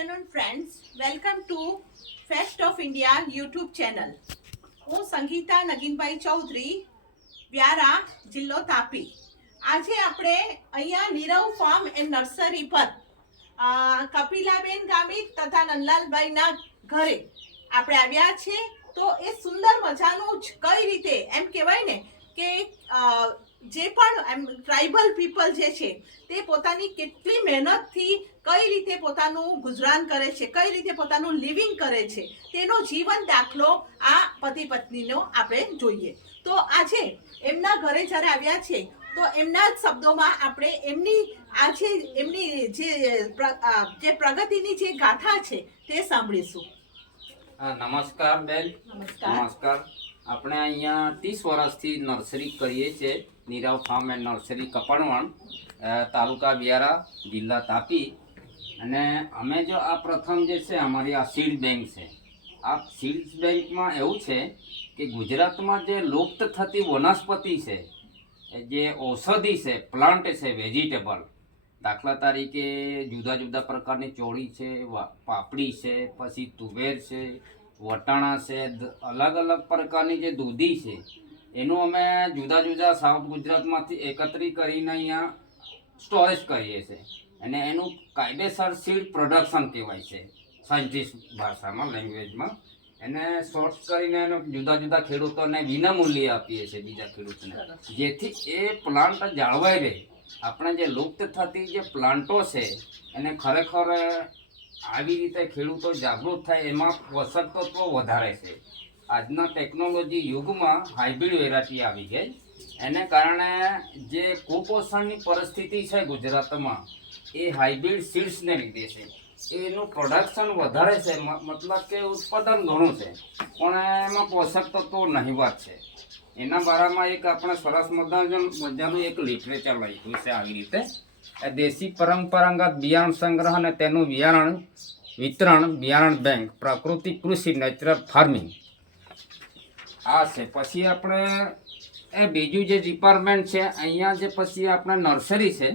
afternoon, friends. Welcome to Fest of India YouTube channel. હું સંગીતા નગીનભાઈ ચૌધરી, વ્યારા, જિલ્લો તાપી. આજે આપણે અહીંયા નીરવ ફાર્મ એન્ડ નર્સરી પર કપિલાબેન ગામિત તથા નંદલાલભાઈના ઘરે આપણે આવ્યા છે. તો એ સુંદર મજાનું જ કઈ રીતે એમ કહેવાય ને કે જે પણ એમ ટ્રાઇબલ પીપલ જે છે તે પોતાની કેટલી મહેનતથી કઈ રીતે પોતાનું ગુજરાન કરે છે, કઈ રીતે પોતાનું લિવિંગ કરે છે, તેનો જીવન દાખલો આ પતિ પત્નીનો આપણે જોઈએ. તો આજે એમના ઘરે જ્યારે આવ્યા છે તો એમના જ શબ્દોમાં આપણે એમની જે પ્રગતિની જે ગાથા છે તે સાંભળીશું. નમસ્કાર બેન. નમસ્કાર. આપણે અહીંયા 30 વર્ષથી નર્સરી કરીએ છીએ, નીરવ ફાર્મ એન્ડ નર્સરી કપણવણ, તાલુકા વ્યારા, જિલ્લા તાપી. અને અમે જો આ પ્રથમ જે છે અમારી આ સીડ બેંક છે. આ સીડ બેંકમાં એવું છે કે ગુજરાતમાં જે લુપ્ત થતી વનસ્પતિ છે, જે ઔષધિ છે, પ્લાન્ટ છે, વેજીટેબલ, દાખલા તરીકે જુદા જુદા પ્રકારની ચોળી છે, પાપડી છે, પછી તુવેર છે, વટાણા છે, અલગ અલગ પ્રકારની જે દૂધી છે, એનું અમે જુદા જુદા સાઉથ ગુજરાતમાંથી એકત્રિત કરીને અહીંયા સ્ટોરેજ કરીએ છીએ. અને એનું કાયદેસર સીડ પ્રોડક્શન કહેવાય છે સાયન્ટિસ્ટ ભાષામાં, લેંગ્વેજમાં. એને શોર્ટ કરીને એનો જુદા જુદા ખેડૂતોને વિનામૂલ્યે આપીએ છીએ, બીજા ખેડૂતોને, જેથી એ પ્લાન્ટ જાળવાઈ રહે. આપણે જે લુપ્ત થતી જે પ્લાન્ટો છે એને ખરેખર આવી રીતે ખેડૂતો જાગૃત થાય, એમાં પોષક તત્વો વધારે છે. આજના ટેકનોલોજી યુગમાં હાઇબ્રિડ વેરાયટી આવી ગઈ, એને કારણે જે કુપોષણની પરિસ્થિતિ છે ગુજરાતમાં, એ હાઇબ્રિડ સીડ્સને લીધે છે. એનું પ્રોડક્શન વધારે છે, મતલબ કે ઉત્પાદન ઘણું છે, પણ એમાં પોષક તત્વો નહિવત છે. એના બારામાં એક આપણે સરસ મજાનું એક લિટરેચર લખ્યું છે આવી રીતે, દેશી પરંપરાગત બિયારણ સંગ્રહ અને તેનું વિતરણ બિયારણ બેંક, પ્રકૃતિ કૃષિ, નેચરલ ફાર્મિંગ આ છે. પછી આપણે એ બીજું જે ડિપાર્ટમેન્ટ છે અહીંયા, જે પછી આપણે નર્સરી છે,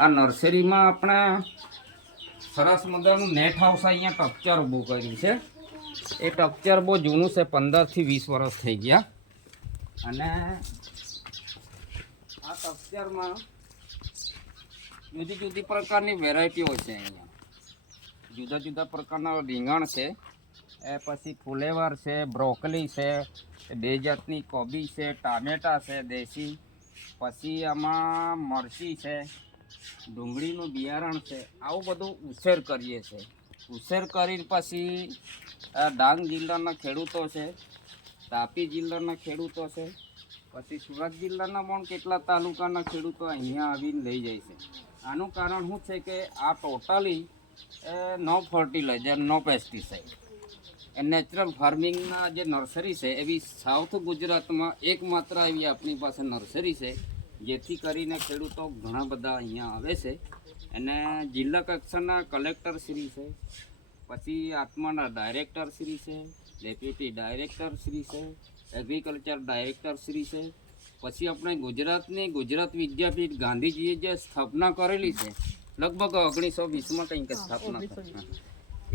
આ નર્સરીમાં આપણે સરસ મજાનું નેટ હાઉસ અહીંયા સ્ટ્રક્ચર ઊભું કર્યું છે. એ સ્ટ્રક્ચર બહુ જૂનું છે, 15 થી 20 વર્ષ થઈ ગયા. અને આ સ્ટ્રક્ચરમાં જુદી જુદી પ્રકારની વેરાયટીઓ છે. અહીંયા જુદા જુદા પ્રકારના રીંગણ છે, એ પછી ફુલેવર છે, બ્રોકલી છે, 2 જાતની કોબી છે, ટામેટા છે દેશી, પછી આમાં મરચી છે, ડુંગળીનું બિયારણ છે. આવું બધું ઉછેર કરીએ છીએ. ઉછેર કરીને પછી ડાંગ જિલ્લાના ખેડૂતો છે, તાપી જિલ્લાના ખેડૂતો છે, પછી સુરત જિલ્લાના પણ કેટલા તાલુકાના ખેડૂતો અહીંયા આવીને લઈ જાય છે. આનું કારણ શું છે કે આ ટોટલી નો ફર્ટિલાઇઝર, નો પેસ્ટિસાઇડ, એ નેચરલ ફાર્મિંગના જે નર્સરી છે એવી સાઉથ ગુજરાતમાં એકમાત્ર એવી આપણી પાસે નર્સરી છે, જેથી કરીને ખેડૂતો ઘણા બધા અહીંયા આવે છે. અને જિલ્લા કક્ષાના કલેક્ટર શ્રી છે, પછી આત્માના ડાયરેક્ટર શ્રી છે, ડેપ્યુટી ડાયરેક્ટર શ્રી છે, એગ્રીકલ્ચર ડાયરેક્ટર શ્રી છે. પછી આપણે ગુજરાત વિદ્યાપીઠ ગાંધીજીએ જે સ્થાપના કરેલી છે, લગભગ 1920માં કંઈક સ્થાપના કરી,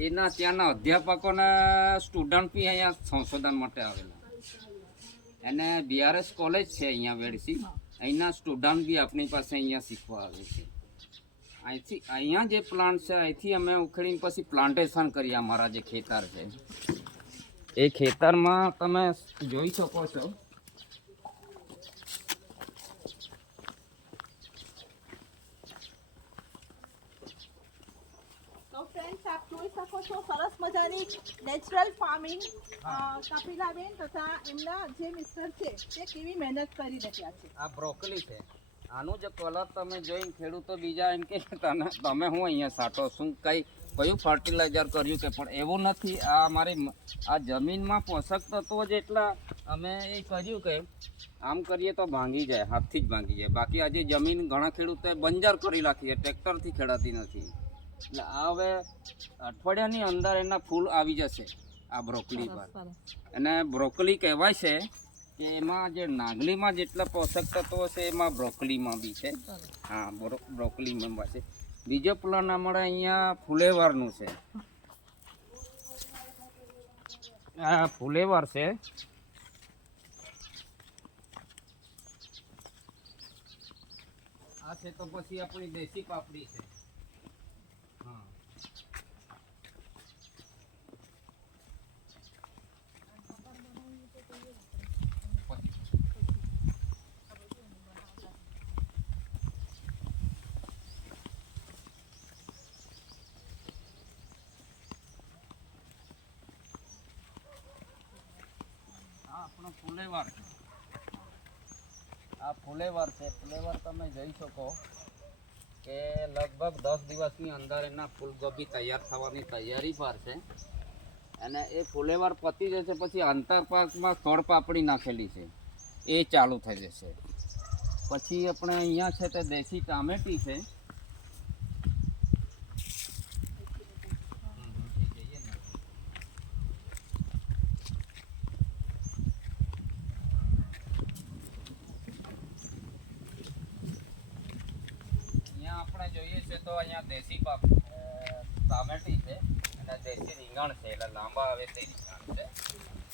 એના ત્યાંના અધ્યાપકોના સ્ટુડન્ટ બી અહીંયા સંશોધન માટે આવેલા. અને બીઆરએસ કોલેજ છે અહીંયા વેડસી, અહીંના સ્ટુડન્ટ બી આપણી પાસે અહીંયા શીખવા આવે છે. અહીંયા જે પ્લાન્ટ છે અહીંથી અમે ઉખેડીને પછી પ્લાન્ટેશન કરીએ. અમારા જે ખેતર છે એ ખેતરમાં તમે જોઈ શકો છો, આપ જોઈ શકો છો સરસ મજાની નેચરલ ફાર્મિંગ કપિલાબેન તથા એમના જે મિસ્ટર છે તે કેવી મહેનત કરી રહ્યા છે. આ બ્રોકલી છે. આનું જે કલર તમે જોઈને ખેડૂતો બીજા એમ કે તમે હું અહીંયા સાટો શું, કયું ફર્ટિલાઇઝર કર્યું કે, પણ એવું નથી. આ અમારી આ જમીનમાં પોષક તત્વો જેટલા અમે એ કર્યું કે આમ કરીએ તો ભાંગી જાય, હાથથી જ ભાંગી જાય. બાકી આજે જમીન ઘણા ખેડૂતોએ બંજર કરી રાખી છે, ટ્રેક્ટરથી ખેડાતી નથી. એટલે આ હવે અઠવાડિયાની અંદર એના ફૂલ આવી જશે આ બ્રોકલી પર. અને બ્રોકલી કહેવાય છે કે એમાં જે નાગલીમાં જેટલા પોષક તત્વો છે એમાં બ્રોકલીમાં બી છે. હા, બ્રોકલીમાં છે. બીજો પ્લાન અમારે અહીંયા ફુલેવરનું છે. આ ફુલેવર છે. આ છે તો પછી આપણી દેશી પાપડી છે. હા, આપણો ફુલેવર છે. આ ફુલેવર છે. ફુલેવર તમે જોઈ શકો કે લગભગ 10 દિવસની અંદર એના ફૂલગોબી તૈયાર થવાની તૈયારી પર છે. અને એ ફુલેવર પતી જશે પછી આંતરપાકમાં ખડ પાપડી નાખેલી છે એ ચાલુ થઈ જશે. પછી આપણે અહીંયા છે તે દેશી ટામેટી છે. આપણે જોઈએ છે તો અહીંયા દેશી ટામેટી છે અને દેશી રીંગણ છે, એટલે લાંબા આવે તે રીંગણ છે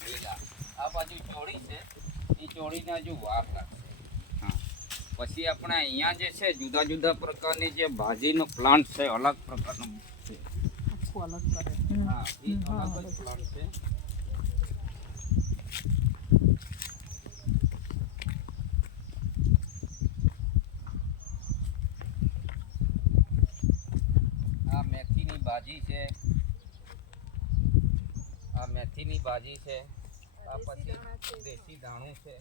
લીલા. આ બાજુ ચોળી છે, એ ચોળીને હજુ વાર લાગશે. હા, પછી આપણે અહીંયા જે છે જુદા જુદા પ્રકારની જે ભાજીનો પ્લાન્ટ છે, અલગ પ્રકારનો છે. હા, એ અલગ જ પ્લાન્ટ છે. આ મેથીની ભાજી છે. આ મેથીની ભાજી છે. આ પછી દેશી ધાણું છે.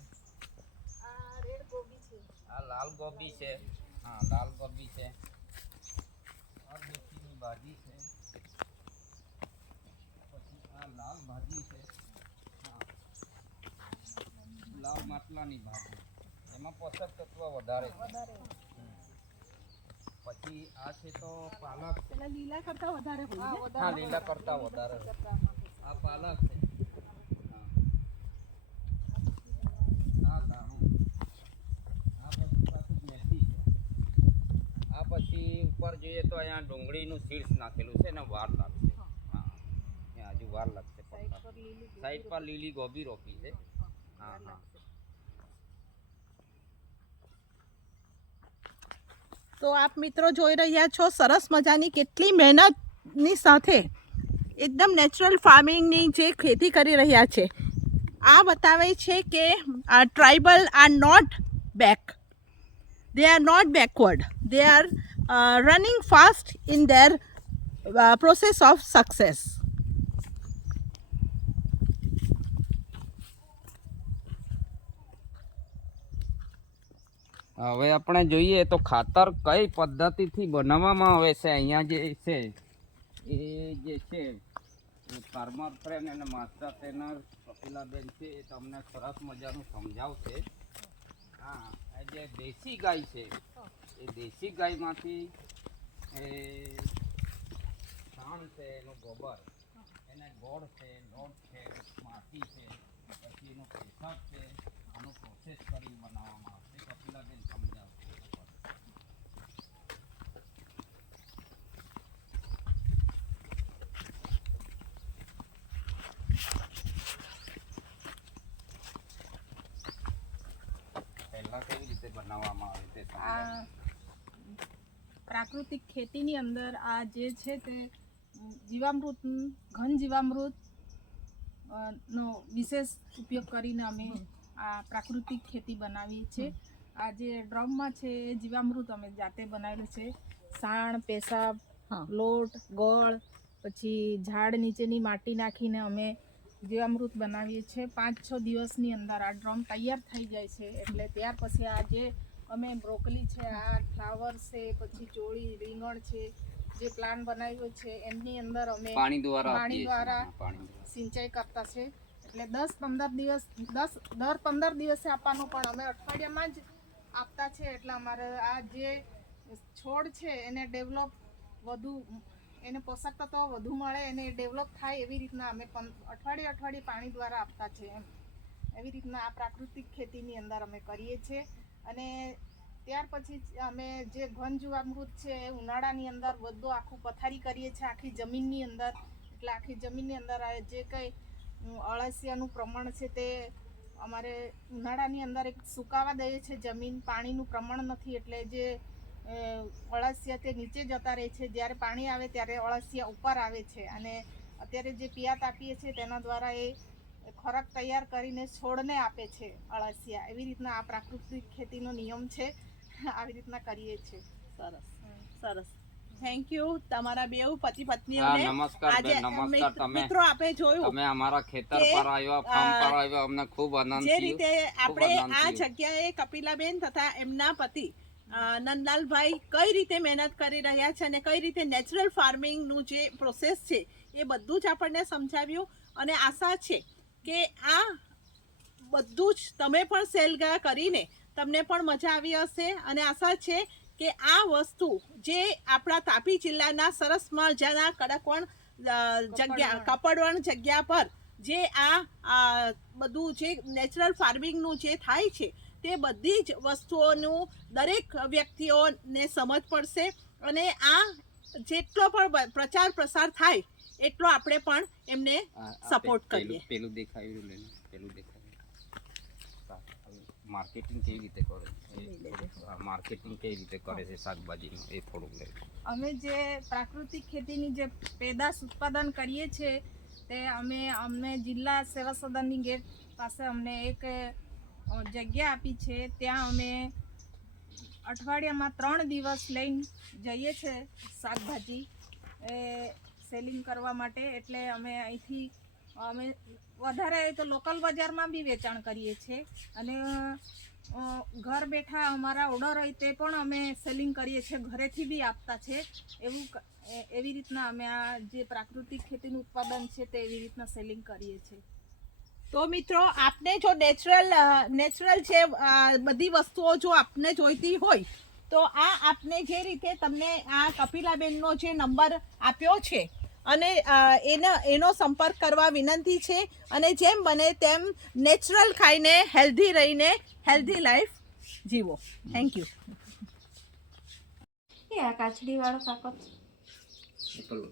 આ રેડ ગોબી છે. આ લાલ ગોબી છે. હા, લાલ ગોબી છે. આ મેથીની ભાજી છે. પછી આ લાલ ભાજી છે. હા, લાલ માટલાની ભાજી, એમાં પોષક તત્વ વધારે છે. પછી આ છે તો પાલક. પેલા લીલા કરતા વધારે હોય છે. હા, લીલા કરતા વધારે. આ પાલક છે. આ ધાણું. આ પછી પાછું મેથી છે. આ પછી ઉપર જોઈએ તો અહીંયા ડુંગળીનું સીડ્સ નાખેલું છે ને વાર લાગશે. હા, ત્યાં હજુ વાર લાગશે. સાઈડ પર લીલી ગોબી રોપી છે. હા હા. તો આપ મિત્રો જોઈ રહ્યા છો સરસ મજાની કેટલી મહેનતની સાથે એકદમ નેચરલ ફાર્મિંગની જે ખેતી કરી રહ્યા છે. આ બતાવે છે કે tribal are not back, they are not backward, they are running fast in their process of success. હવે આપણે જોઈએ તો ખાતર કઈ પદ્ધતિથી બનાવવામાં આવે છે. અહીંયા જે છે એ જે છે એ ફાર્મર ફ્રેન્ડ અને માસ્ટર ટ્રેનર કપિલાબેન છે એ તમને સરસ મજાનું સમજાવશે. હા, આ જે દેશી ગાય છે એ દેશી ગાયમાંથી એ છાણ છે, એનું ગોબર, એને ગોળ છે, લોટ છે, માટી છે, પછી એનો પેશાબ છે, આનું પ્રોસેસ કરી બનાવવામાં આવશે. કપિલાબેન સમજાવશે. પહેલા કેવી રીતે બનાવવામાં આવે તે આ પ્રાકૃતિક ખેતીની અંદર આ જે છે તે જીવામૃત, ઘન જીવામૃત નો વિશેષ ઉપયોગ કરીને અમે આ પ્રાકૃતિક ખેતી બનાવીએ છીએ. આ જે ડ્રમમાં છે એ જીવામૃત અમે જાતે બનાવેલું છે. સાણ, પેશાબ, લોટ, ગોળ, પછી ઝાડ નીચેની માટી નાખીને અમે જીવામૃત બનાવીએ છીએ. 5-6 દિવસની અંદર આ ડ્રમ તૈયાર થઈ જાય છે. એટલે ત્યાર પછી આ જે અમે બ્રોકલી છે, આ ફ્લાવર છે, પછી ચોળી, રીંગણ છે, જે પ્લાન બનાવ્યો છે એમની અંદર અમે પાણી દ્વારા સિંચાઈ કરતા છે. એટલે 10-15 દિવસ દર 15 દિવસે આપવાનું, પણ અમે અઠવાડિયામાં જ આપતા છે. એટલે અમારે આ જે છોડ છે એને ડેવલપ વધુ, એને પોષક તત્વો વધુ મળે, એને ડેવલપ થાય એવી રીતના અમે અઠવાડિયે પાણી દ્વારા આપતા છે. એવી રીતના આ પ્રાકૃતિક ખેતીની અંદર અમે કરીએ છીએ. અને ત્યાર પછી અમે જે ઘન જીવામૃત છે એ ઉનાળાની અંદર બધું આખું પથારી કરીએ છીએ આખી જમીનની અંદર. એટલે આખી જમીનની અંદર આ જે કંઈ અળસિયાનું પ્રમાણ છે તે અમારે ઉનાળાની અંદર એક સુકાવા દઈએ છે જમીન. પાણીનું પ્રમાણ નથી એટલે જે અળસિયા તે નીચે જતા રહે છે. જ્યારે પાણી આવે ત્યારે અળસિયા ઉપર આવે છે. અને અત્યારે જે પિયાત આપીએ છીએ તેના દ્વારા એ ખોરાક તૈયાર કરીને છોડને આપે છે અળસિયા. એવી રીતના આ પ્રાકૃતિક ખેતીનો નિયમ છે. આવી રીતના કરીએ છીએ. સરસ સરસ, થેન્ક યુ તમારા બેઉ પતિ હા, પત્નીઓને. નમસ્કાર બેન, નમસ્કાર. તમે મિત્રો આપે જોયું તમે અમારા ખેતર કે, પર આવ્યા, ફાર્મ પર આવ્યા, અમને ખૂબ આનંદ જે થયો. રીતે ખૂબ આપણે આનંદ આ થયો. જગ્યાએ કપિલાબેન તથા એમના પતિ નંદલાલભાઈ કઈ રીતે મહેનત કરી રહ્યા છે અને કઈ રીતે નેચરલ ફાર્મિંગનું જે પ્રોસેસ છે એ બધું જ આપણને સમજાવ્યું. અને આશા છે કે આ બધું જ તમે પણ સેલ કરીને તમને પણ મજા આવી હશે. અને આશા છે કે આ વસ્તુ જે આપણા તાપી જિલ્લાના સરસ મજાના કડકવણ જગ્યા કપડવણ જગ્યા પર જે આ બધું જે નેચરલ ફાર્મિંગનું જે થાય છે તે બધી જ વસ્તુઓનું દરેક વ્યક્તિઓને સમજ પડશે. અને આ જેટલો પણ પ્રચાર પ્રસાર થાય એટલો આપણે પણ એમને સપોર્ટ કરીએ. પેલું દેખાયું લઈને પેલું દેખાયું. માર્કેટિંગ કેવી રીતે કરે, માર્કેટિંગ કેવી રીતે કરે છે શાકભાજીનું એ થોડુંક લઈ. અમે જે પ્રાકૃતિક ખેતીની જે પેદાશ ઉત્પાદન કરીએ છીએ તે અમને જિલ્લા સેવા સદનની ગેટ પાસે અમને એક જગ્યા આપી છે. ત્યાં અમે અઠવાડિયામાં 3 દિવસ લઈને જઈએ છીએ શાકભાજી સેલિંગ કરવા માટે. એટલે અમે અહીંથી અમે વધારે તો લોકલ બજારમાં બી વેચાણ કરીએ છીએ. અને ઘર બેઠા અમારા ઓર્ડર હોય તે પણ અમે સેલિંગ કરીએ છીએ, ઘરેથી બી આપતા છે. એવી રીતના અમે આ જે પ્રાકૃતિક ખેતીનું ઉત્પાદન છે તે એવી રીતના સેલિંગ કરીએ છીએ. તો મિત્રો આપને જો નેચરલ છે બધી વસ્તુઓ જો આપને જોઈતી હોય તો આ આપને જે રીતે તમને આ કપિલાબેનનો જે નંબર આપ્યો છે અને એનો સંપર્ક કરવા વિનંતી છે. અને જેમ બને તેમ નેચરલ ખાઈને હેલ્ધી રહીને હેલ્ધી લાઈફ જીવો. Thank you. એ આ કાચડી વાળો કાકો પેલું